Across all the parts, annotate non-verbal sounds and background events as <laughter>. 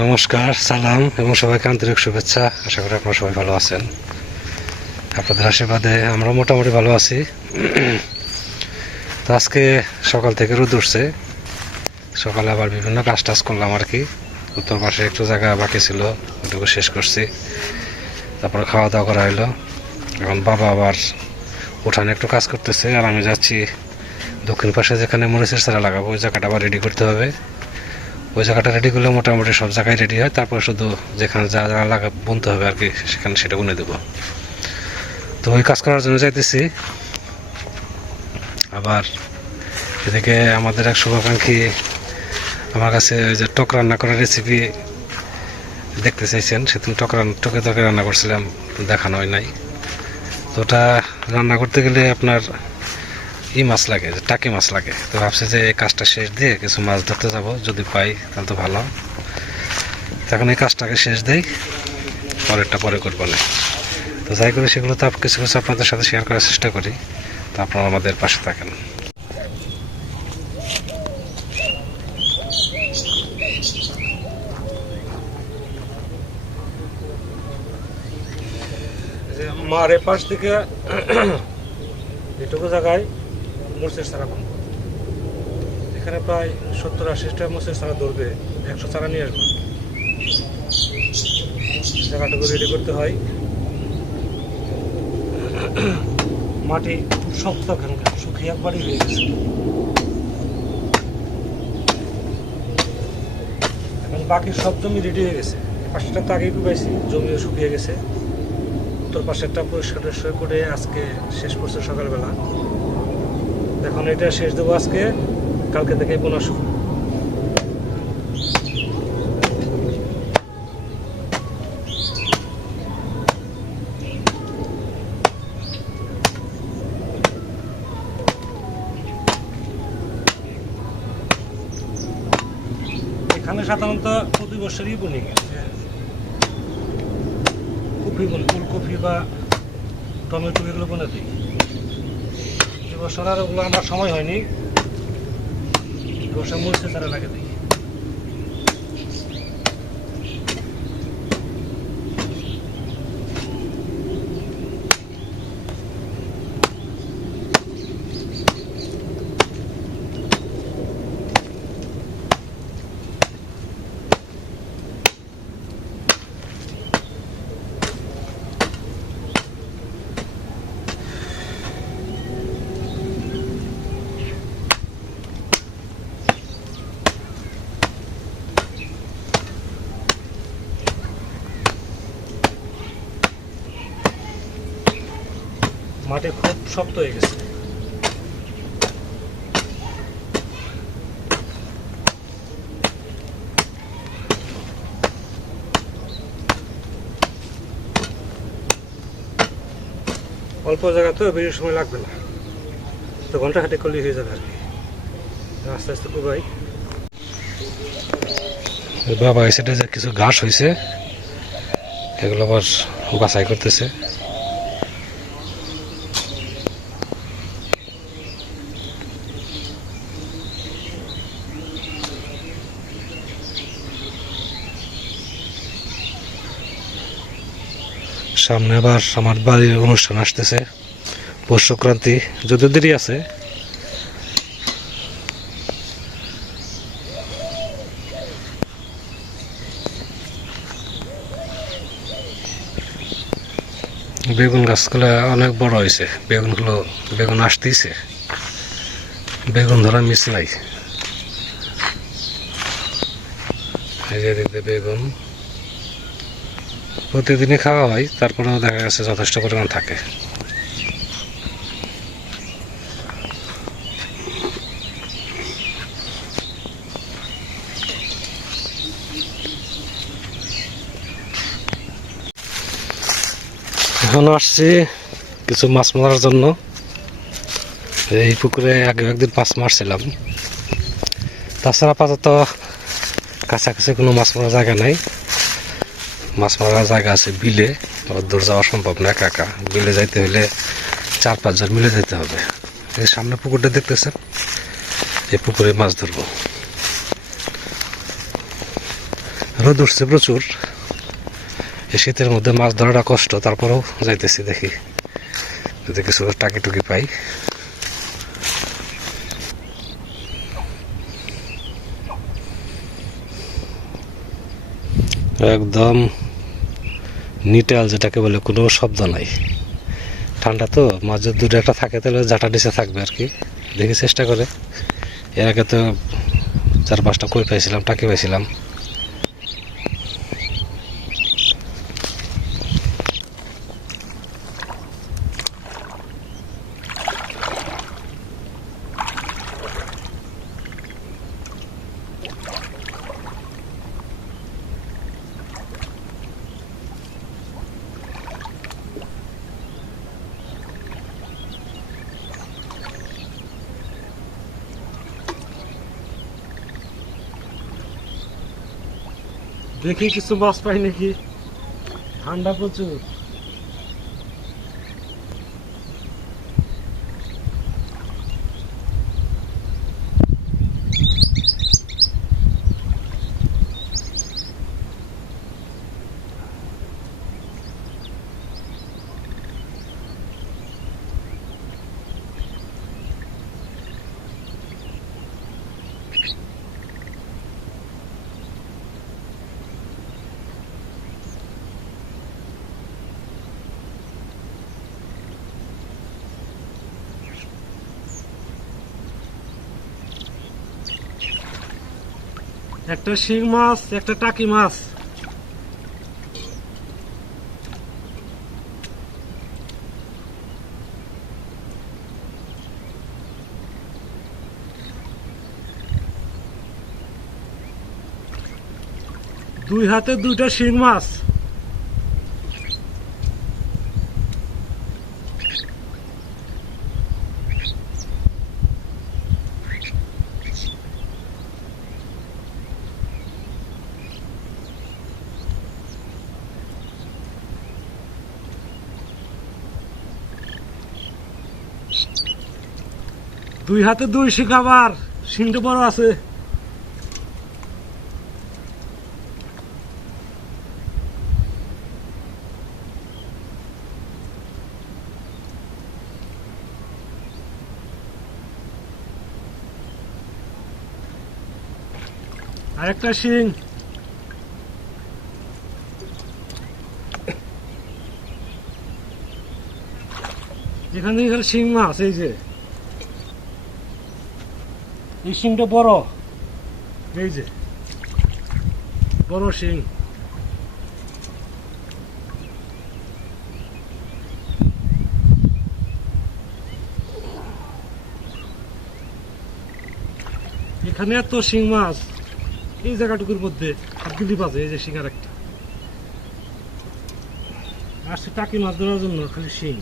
নমস্কার, সালাম এবং সবাইকে আন্তরিক শুভেচ্ছা। আশা করি আপনারা সবাই ভালো আছেন। আপনাদের আশীর্বাদে আমরা মোটামুটি ভালো আছি। তো আজকে সকাল থেকে রোদ উঠছে। সকালে আবার বিভিন্ন কাজ টাজ করলাম আর কি। উত্তর পাশে একটু জায়গা বাকি ছিল ওটুকু শেষ করছি। তারপরে খাওয়া দাওয়া করা হলো এখন বাবা আবার উঠানে একটু কাজ করতেছে আর আমি যাচ্ছি দক্ষিণ পাশে যেখানে মরিচের চারা লাগাবো, ওই জায়গাটা আবার রেডি করতে হবে। ওই জায়গাটা রেডি করলে মোটামুটি সব জায়গায় রেডি হয়। তারপর শুধু যেখানে যা যা লাগা বুনতে হবে আর কি, সেখানে সেটা বুনে দেবো। তো ওই কাজ করার জন্য যাইতেছি। আবার এদিকে আমাদের এক শুভাকাঙ্ক্ষী আমার কাছে ওই যে টক রান্না করার রেসিপি দেখতে চাইছেন। সেদিন টক রান্না টকে তরকারি রান্না করছিলাম, দেখানো হয় নাই। তো ওটা রান্না করতে গেলে আপনার ই মাছ লাগে, টাকি মাছ লাগে। তো ভাবছি যে এই কাজটা শেষ দিয়ে কিছু মাছ ধরতে যাব, যদি পাই তাহলে তো ভালো। এখন এই কাজটাকে শেষ দেই, পরেরটা পরে করব না। তো যাই করি, সেগুলো তো কিছু কিছু আপনাদের সাথে শেয়ার করার চেষ্টা করি। তো আপনারা আমাদের পাশে থাকেন। মার পাশ থেকে <clears throat> এটুকু জায়গায় মরিচের চারা পান এখানে প্রায় সত্তর আশিটা মরিচের চারা ধরবে, একশো চারা নিয়ে আসবেন জায়গাটুকু রেডি করতে হয়। মাটি খুব শক্ত এখানকার শুকিয়ে একবারই হয়ে গেছে। এখন বাকি সব জমি রেডি হয়ে গেছে। পাশেরটা তো আগেই ডুবাইছি জমিও শুকিয়ে গেছে। উত্তর পাশেরটা পরিষ্কার করে আজকে শেষ করছে সকালবেলা। এখন এটা শেষ দেবো আজকে। কালকে থেকে বোনা শুরু। এখানে সাধারণত প্রতি বছরই বুনি কফি বুনি ফুলকপি বা টমেটো এগুলো বনে দিই। এবছর আর ওগুলো আমার সময় হয়নি। এবছর মরিচে তারা লাগে দিই মাটি খুব শক্ত হয়ে গেছে। অল্প জায়গা তো বেশি সময় লাগবে না। তো ঘণ্টা হাতে করলেই হয়ে যাবে আর কি। আস্তে আস্তে কুবাই বাবা এসে যে কিছু ঘাস হয়েছে এগুলো আবার বাছাই করতেছে। সামনে আবার আমার বাড়ির অনুষ্ঠান আসতেছে। পৌষ সংক্রান্তি যদিও দেরি আছে। বেগুন গাছগুলো অনেক বড় হয়েছে। বেগুনগুলো, বেগুন আসতেইছে বেগুন ধরা মিস নাই। বেগুন। প্রতিদিনই খাওয়া হয়, তারপরেও দেখা গেছে যথেষ্ট পরিমাণ থাকে। এখন আসছি কিছু মাছ মারার জন্য। এই পুকুরে আগে একদিন মাছ মারছিলাম। তাছাড়া আপাতত কাছাকাছি কোনো মাছ মারার জায়গা নাই। মাছ মারার জায়গা আছে বিলে দূর যাওয়া সম্ভব না একা একা বিলে যাইতে হলে চার পাঁচজন মিলে যেতে হবে। এই সামনে পুকুরটা দেখতেছেন? এই পুকুরে মাছ ধরবো। রোদ উঠছে প্রচুর। এই শীতের মধ্যে মাছ ধরাটা কষ্ট, তারপরেও যাইতেছি দেখি। যদি কিছু টাকি টুকি পাই। একদম নিটেল যেটাকে বলে, কোনো শব্দ নাই। ঠান্ডা তো, মাঝে দূরে একটা থাকে, তাহলে জাটা নিচে থাকবে আর কি। দেখি চেষ্টা করে। এর আগে তো চার পাঁচটা কই পাইছিলাম, টাকি পাইছিলাম। দেখি কিছু মাছ পাই নাকি? ঠান্ডা প্রচুর। একটা শিং মাছ একটা টাকি মাছ। দুই হাতে দুইটা শিং মাছ। দুই হাতে দুই শিং আবার শিংটা বড় আছে। আরেকটা শিং। যেখান শিং মাছ, এই যে। এই শিংটা বড়। এই যে, বড় শিং। এখানে এত শিং মাছ, এই জায়গাটুকুর মধ্যে হাতগুলি বাজে, এই যে শিঙার একটা আসছে টাকি মাছ ধরার জন্য খালি শিং।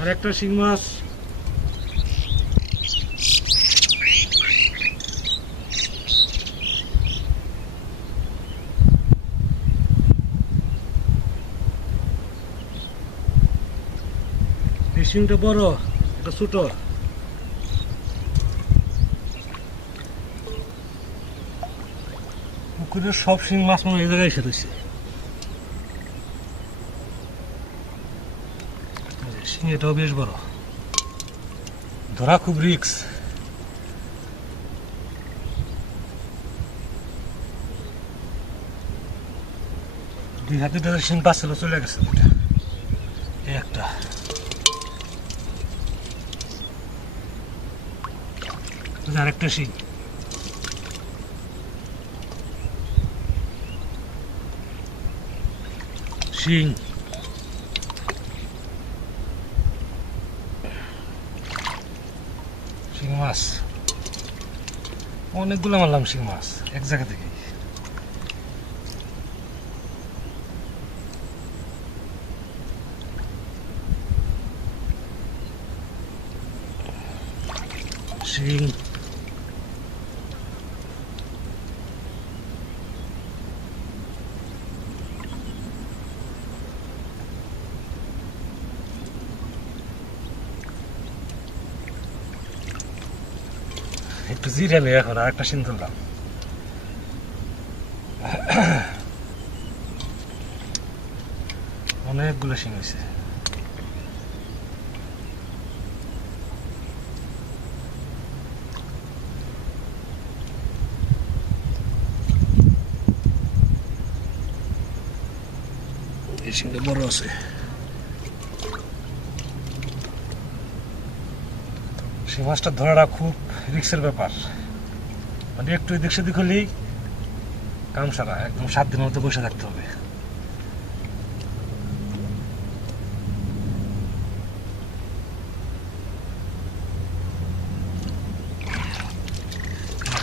আর একটা শিং মাছ। শিংটা বড়, এটা ছোট। পুকুরের সব শিং মাছ মনে এই জায়গায় এসে রয়েছে শিং এটাও বেশ বড়। ধরা খুব রিক্স। দুই হাতে ধরে শিং পাচ্ছিল চলে গেছে দুটা একটা। আরেকটা শিং শিং শিং মাছ। অনেকগুলো মারলাম শিং মাছ এক জায়গা থেকে। শিং একটু জিরালে এখন আর একটা সিন তুললাম অনেকগুলো শিং হয়েছে শিংটা বড় আছে শিং মাছটা ধরাটা খুব রিক্সের ব্যাপার। মানে একটু এদিক সেদিক হলেই কাম সারা একদম সাত দিনের মতো বসে থাকতে হবে।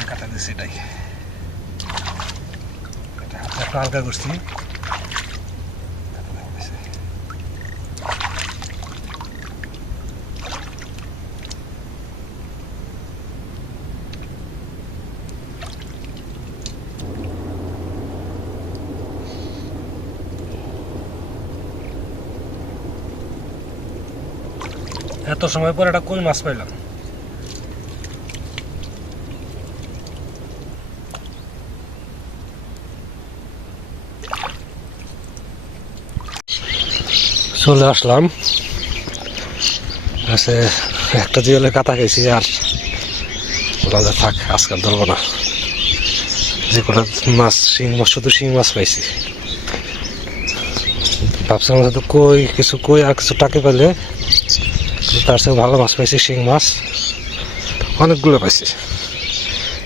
কাটা দিচ্ছি এটাই। হালকা করছি এত সময় পর একটা কই মাছ পাইলাম? চলে আসলাম। আছে একটা জিওলে কাটা খেয়েছি আর যায় থাক, আজকাল ধরবো না। যে কোনো মাছ, শিং মাছ, শুধু শিং মাছ পাইছি। ভাবছিলাম কই, কিছু কই আর কিছু টাকে পেলে তার চেয়ে ভালো মাছ পাইছি, শিং মাছ। অনেকগুলো পাইছি।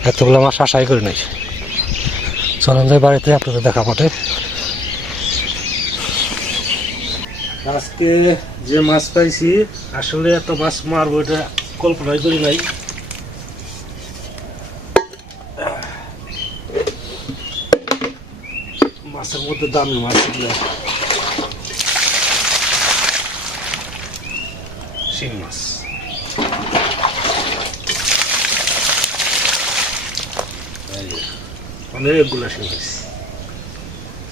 এতগুলো মাছ আশাই করি নাই। চলেন যাই বাড়িতে, আপনাদের দেখা মাঠে আজকে যে মাছ পাইছি, আসলে এত মাছ মারবো এটা কল্পনাই করি নাই। মাছের মধ্যে দামি মাছ শিং মাছ অনেকগুলো শিং মাছ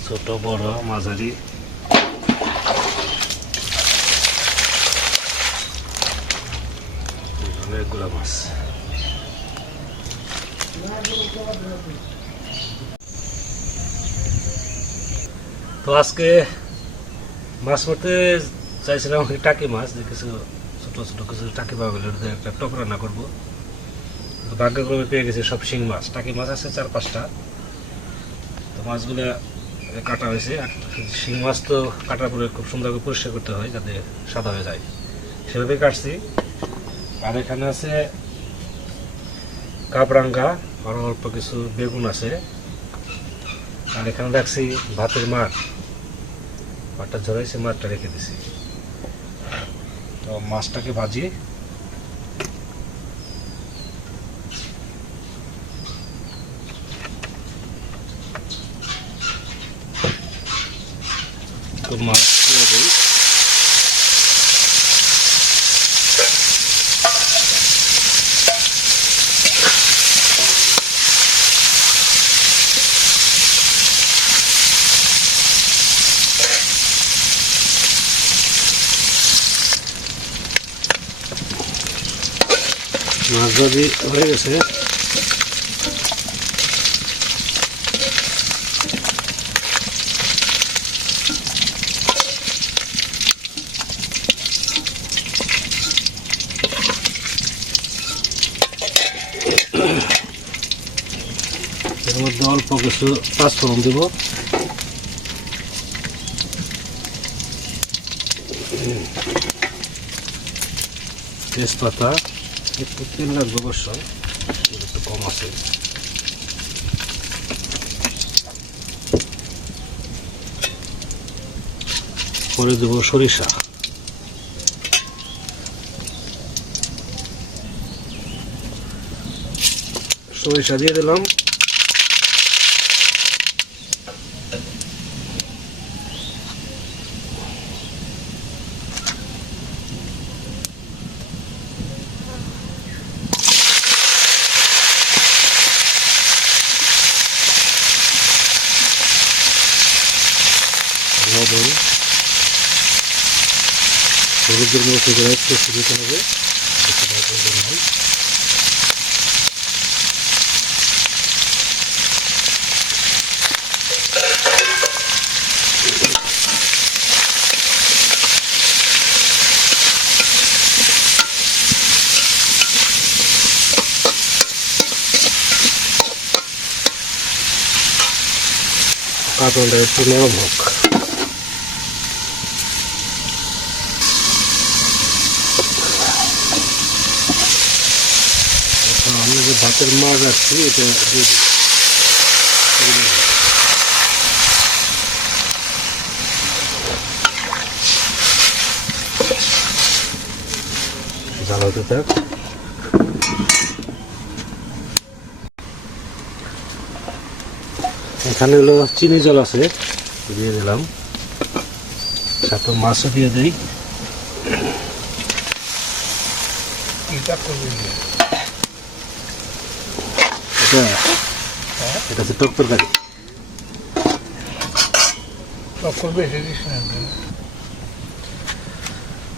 ছোট, বড়, মাঝারি। অনেকগুলো মাছ। তো আজকে মাছ মারতে চাইছিলাম টাকি মাছ, যে ছোট কিছু টাকি পাওয়া একটা টক রান্না করব। ভাগ্যক্রমে পেয়ে গেছি সব শিং মাছ। টাকি মাছ আছে চার পাঁচটা। তো মাছগুলো কাটা হয়েছে। শিং মাছ তো কাটার পরে খুব সুন্দর করে পরিষ্কার করতে হয়, যাতে সাদা হয়ে যায়। সেভাবে কাটছি। আর এখানে আছে কাপরাঙ্গা আর অল্প কিছু বেগুন আছে। আর এখানে রাখছি ভাতের মাঠ। মাঠটা ঝরাইছি, মাঠটা রেখে দিছি। তো মাছটাকে ভাজিয়ে তো মাছ দিয়ে দিই মাছ ভাজি হয়ে গেছে। এর অল্প কিছু পাঁচফোড়ন দিব। তেজপাতা। একটু কম আছে। পরে দেব সরিষা। সরিষা দিয়ে দিলাম। হলুদের মধ্যে গোড়া একটু দিতে হবে কাতলটা একটু নরম হোক আমরা যে ভাতের মাছ রাখছি এটা দিয়ে থাক এখানে হলো চিনি জল আছে, দিয়ে দিলাম। সাথে মাছও দিয়ে দিই। এটা করবি না। এটা এটা হচ্ছে টক তরকারি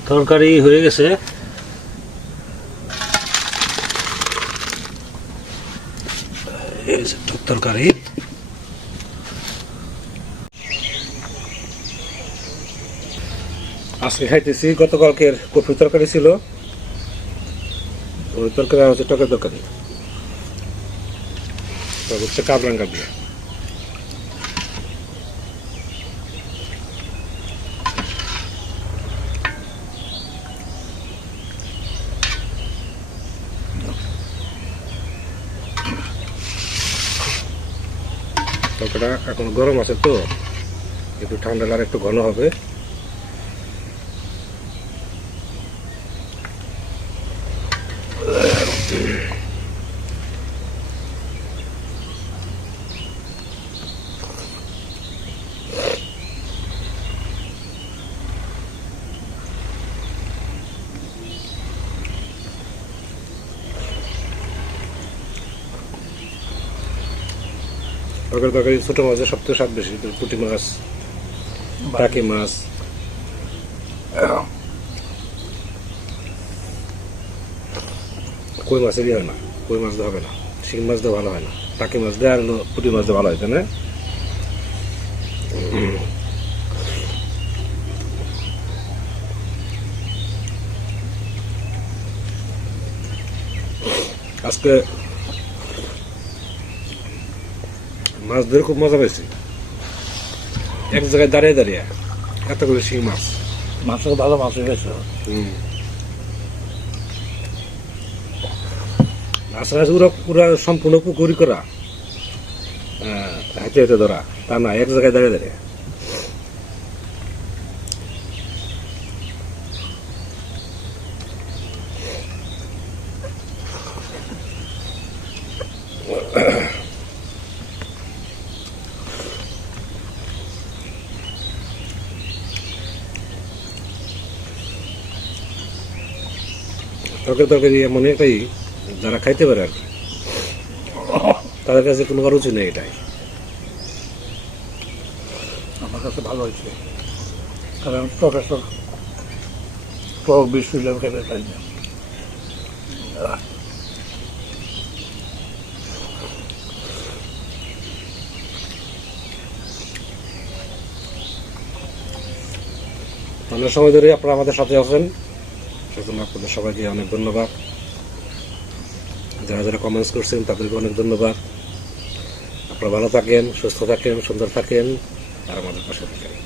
তরকারি হয়ে গেছে। টক তরকারি। আজকে খাইতেছি গতকালকের কফি তরকারি ছিল। ওই তরকারি হচ্ছে টকের তরকারি। তবে হচ্ছে কাবরাঙ্গা দিয়ে। তরকারিটা এখন গরম আছে তো, একটু ঠান্ডা লাগলে একটু ঘন হবে। তরকারি ছোটো মাছের সবথেকে স্বাদ বেশি পুঁটি মাছ, টাকি মাছ। কই মাছের হয় না, কই মাছ হবে না, শিং মাছ দিয়ে ভালো হয় না, টাকি মাছ দিয়ে আর পুঁটি মাছ দিয়ে ভালো হয় না? আজকে মাছ ধরে খুব মজা পাইছি। এক জায়গায় দাঁড়িয়ে দাঁড়িয়ে এত করে শিং মাছ। মাছের ভালো মাছ হয়ে গেছে আসলে পুরো পুরা সম্পূর্ণ পুকুরি করা। হ্যাঁ, হাতে হাইতে ধরা। তা না এক জায়গায় দাঁড়িয়ে দাঁড়িয়ে। তরকারি তরকারি এমন একটাই যারা খাইতে পারে আর কি। তাদের কাছে কোনো রুচি নেই এটাই। আমার কাছে ভালো হয়েছে। কারণ টকের টক হলে আমি খেতে চাই না। অনেক সময় ধরে আপনারা আমাদের সাথে আছেন। সেজন্য আপনাদের সবাইকে অনেক ধন্যবাদ। যারা যারা কমেন্টস করছেন, তাদেরকে অনেক ধন্যবাদ। আপনারা ভালো থাকেন, সুস্থ থাকেন, সুন্দর থাকেন, আর আমাদের পাশে থাকেন।